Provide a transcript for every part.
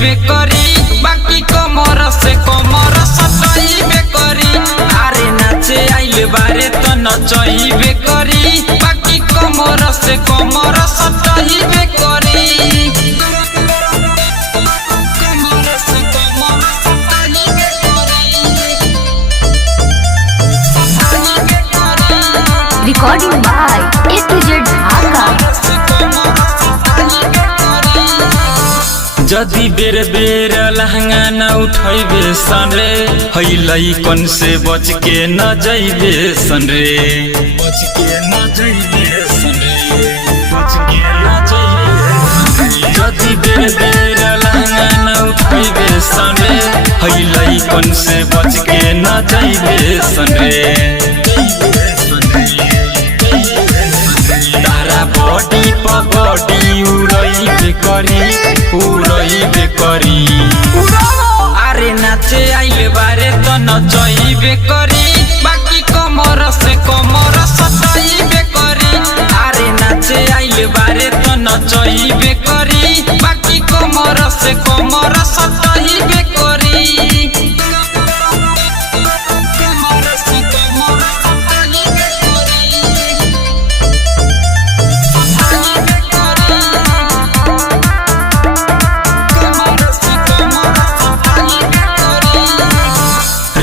नचइबे करी बाकी कमर से कमर सटइबे करी। अरे नाचे आइल बारे तो नचइबे करी बाकी कमर से कमर सटइबे करी। Recording by A to Z Dhaka। जदी बेर बेर लहंगा न उठैबे सन रे हैलै कौन से बच के न जइबे सन रे। बच के न जइबे सन रे, बच के न जइबे। जदी बेर बेर लहंगा न उठैबे सन रे हैलै कौन से बच के न जइबे सन रे। तारा बॉडी पगड़ी उड़ैबे करी उड़ैबे करी। अरे नाचे आइल बारे तो नचइबे करी बाकी कमर से कमर सटइबे करी। अरे नाचे आइल बारे तो नचइबे करी बाकी कमर से कमर सटइबे करी।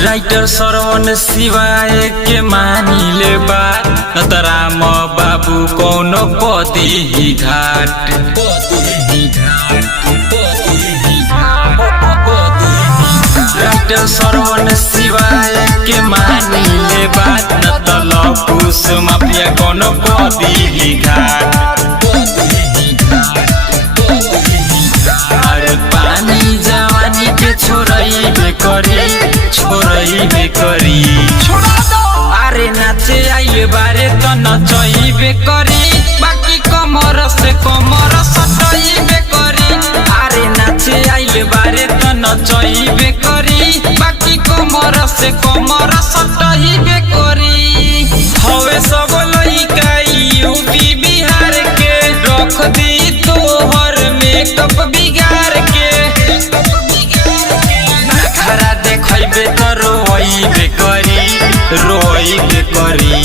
राइटर श्रवण शिवाय के मानी ले बात राम बाबू कौनो पदी ही घाट। राइटर श्रवण शिवाय के मानी ले बात लकुश माफिया कौनो पदी ही घाट। अरे पानी जवानी के छोड़इबे करी छोड़इबे करी। अरे नाचे आइल बारे तो नचइबे करी बाकी कमर से कमर सटइबे करी। अरे नाचे आइल बारे तो नचइबे करी बाकी कमर से कमर सटइबे करी। हवे सब लइका यूपी बिहार के रख दी तोहर मेकअप बिगाड़ के। नखरा देखइबे तो रोइबे करी रोइबे करी।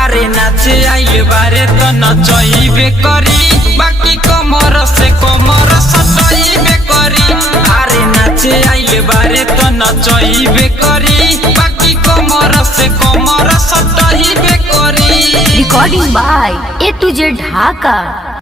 अरे नाचे आइल बारे तो नचइबे करी बाकी कमर से कमर सटइबे करी। अरे नाचे आइल बारे तो नचइबे करी बाकी कमर से कमर सटइबे करी। Recording by A to Z Dhaka।